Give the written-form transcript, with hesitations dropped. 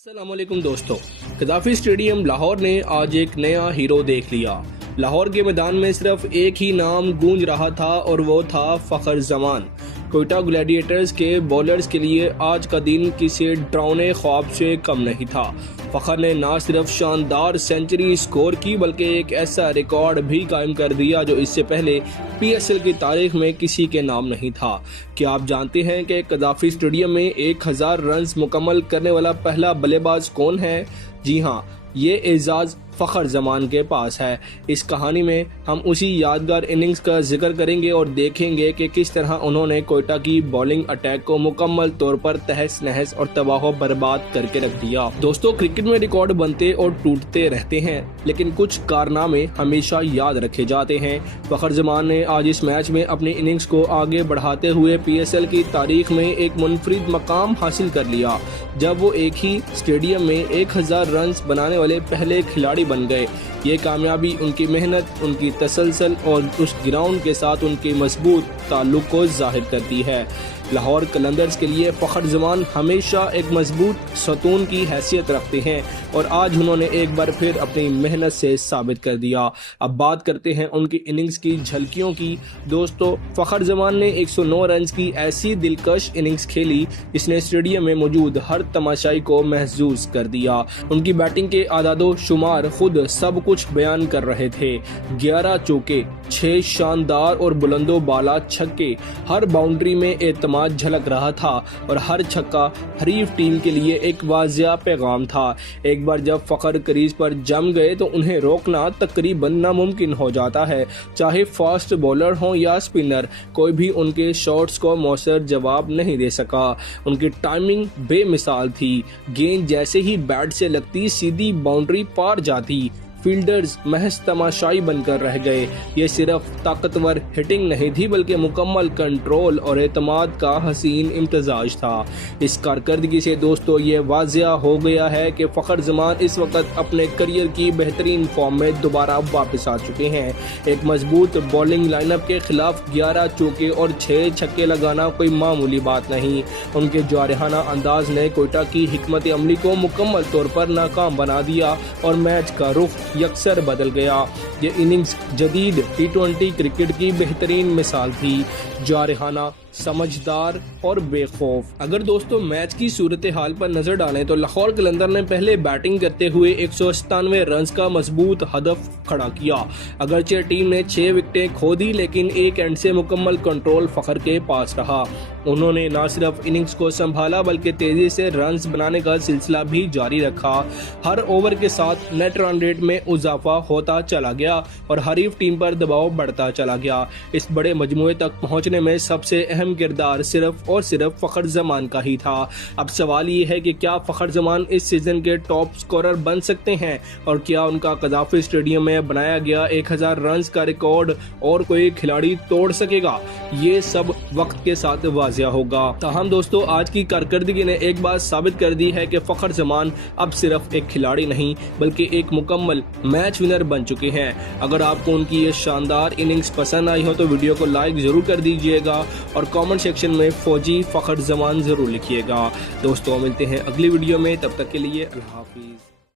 अस्सलाम वालेकुम दोस्तों, गद्दाफी स्टेडियम लाहौर ने आज एक नया हीरो देख लिया। लाहौर के मैदान में सिर्फ एक ही नाम गूंज रहा था और वो था फ़खर जमान। कोयटा ग्लैडिएटर्स के बॉलर्स के लिए आज का दिन किसी डरावने ख्वाब से कम नहीं था। फ़खर ने ना सिर्फ शानदार सेंचुरी स्कोर की बल्कि एक ऐसा रिकॉर्ड भी कायम कर दिया जो इससे पहले पीएसएल की तारीख में किसी के नाम नहीं था। क्या आप जानते हैं कि गद्दाफी स्टेडियम में 1000 रन मुकम्मल करने वाला पहला बल्लेबाज कौन है? जी हाँ, ये एजाज़ फ़खर जमान के पास है। इस कहानी में हम उसी यादगार इनिंग्स का जिक्र करेंगे और देखेंगे कि किस तरह उन्होंने कोयटा की बॉलिंग अटैक को मुकम्मल तौर पर तहस नहस और तबाह बर्बाद करके रख दिया। दोस्तों, क्रिकेट में रिकॉर्ड बनते और टूटते रहते हैं, लेकिन कुछ कारनामे हमेशा याद रखे जाते हैं। फ़खर जमान ने आज इस मैच में अपनी इनिंग्स को आगे बढ़ाते हुए पीएसएल की तारीख में एक मुनफरिद मकाम हासिल कर लिया, जब वो एक ही स्टेडियम में 1000 रन बनाने वाले पहले खिलाड़ी बन गए। ये कामयाबी उनकी मेहनत, उनकी तसलसल और उस ग्राउंड के साथ उनके मजबूत ताल्लुक को जाहिर करती है। लाहौर कलंदर्स के लिए फ़खर जमान हमेशा एक मजबूत सतून की हैसियत रखते हैं और आज उन्होंने एक बार फिर अपनी मेहनत से साबित कर दिया। अब बात करते हैं उनकी इनिंग्स की झलकियों की। दोस्तों, फ़खर जमान ने 109 रन की ऐसी दिलकश इनिंग्स खेली जिसने स्टेडियम में मौजूद हर तमाशाई को महसूस कर दिया। उनकी बैटिंग के आदादो शुमार खुद सब कुछ बयान कर रहे थे। 11 चौके, 6 शानदार और बुलंदो बाला छक्के, हर बाउंड्री में एतमाद झलक रहा था और हर छक्का हरीफ टीम के लिए एक वाजिया पैगाम था। एक बार जब फ़खर क्रीज पर जम गए तो उन्हें रोकना तकरीबन नामुमकिन हो जाता है। चाहे फास्ट बॉलर हो या स्पिनर, कोई भी उनके शॉट्स को मौसर जवाब नहीं दे सका। उनकी टाइमिंग बेमिसाल थी। गेंद जैसे ही बैट से लगती सीधी बाउंड्री पार जाती। फील्डर्स महज तमाशाई बनकर रह गए। ये सिर्फ ताकतवर हिटिंग नहीं थी बल्कि मुकम्मल कंट्रोल और एतमाद का हसीन इम्तजाज था। इस कारकर्दगी से दोस्तों ये वाजिया हो गया है कि फ़खर जमान इस वक्त अपने करियर की बेहतरीन फॉर्म में दोबारा वापस आ चुके हैं। एक मजबूत बॉलिंग लाइनअप के खिलाफ 11 चौके और 6 छक्के लगाना कोई मामूली बात नहीं। उनके जारहाना अंदाज ने कोयटा की हिकमत अमली को मुकम्मल तौर पर नाकाम बना दिया और मैच का रुख यकसर बदल गया। ये इनिंग्स जदीद टी20 क्रिकेट की बेहतरीन मिसाल थी, जारहाना, समझदार और बेखौफ। अगर दोस्तों मैच की सूरत हाल पर नजर डालें तो लाहौर कलंदर ने पहले बैटिंग करते हुए 197 रन का मजबूत हदफ खड़ा किया। अगरचे टीम ने 6 विकेटें खो दी, लेकिन एक एंड से मुकम्मल कंट्रोल फ़खर के पास रहा। उन्होंने न सिर्फ इनिंग्स को संभाला बल्कि तेजी से रन्स बनाने का सिलसिला भी जारी रखा। हर ओवर के साथ नेट रन रेट में इजाफा होता चला गया और हरीफ टीम पर दबाव बढ़ता चला गया। इस बड़े मजमूए तक पहुंचने में सबसे अहम किरदार सिर्फ और सिर्फ फ़खर जमान का ही था। अब सवाल ये है कि क्या फ़खर जमान इस सीजन के टॉप स्कोरर बन सकते हैं और क्या उनका गद्दाफी स्टेडियम में बनाया गया 1000 रन का रिकॉर्ड और कोई खिलाड़ी तोड़ सकेगा? ये सब वक्त के साथ वाजिया होगा। ताहम दोस्तों, आज की कारकर्दगी ने एक बात साबित कर दी है कि फ़खर जमान अब सिर्फ एक खिलाड़ी नहीं बल्कि एक मुकम्मल मैच विनर बन चुके हैं। अगर आपको उनकी ये शानदार इनिंग्स पसंद आई हो तो वीडियो को लाइक जरूर कर दीजिएगा और कमेंट सेक्शन में फौजी फ़खर जमान जरूर लिखिएगा। दोस्तों, मिलते हैं अगली वीडियो में, तब तक के लिए अल्लाह हाफिज़।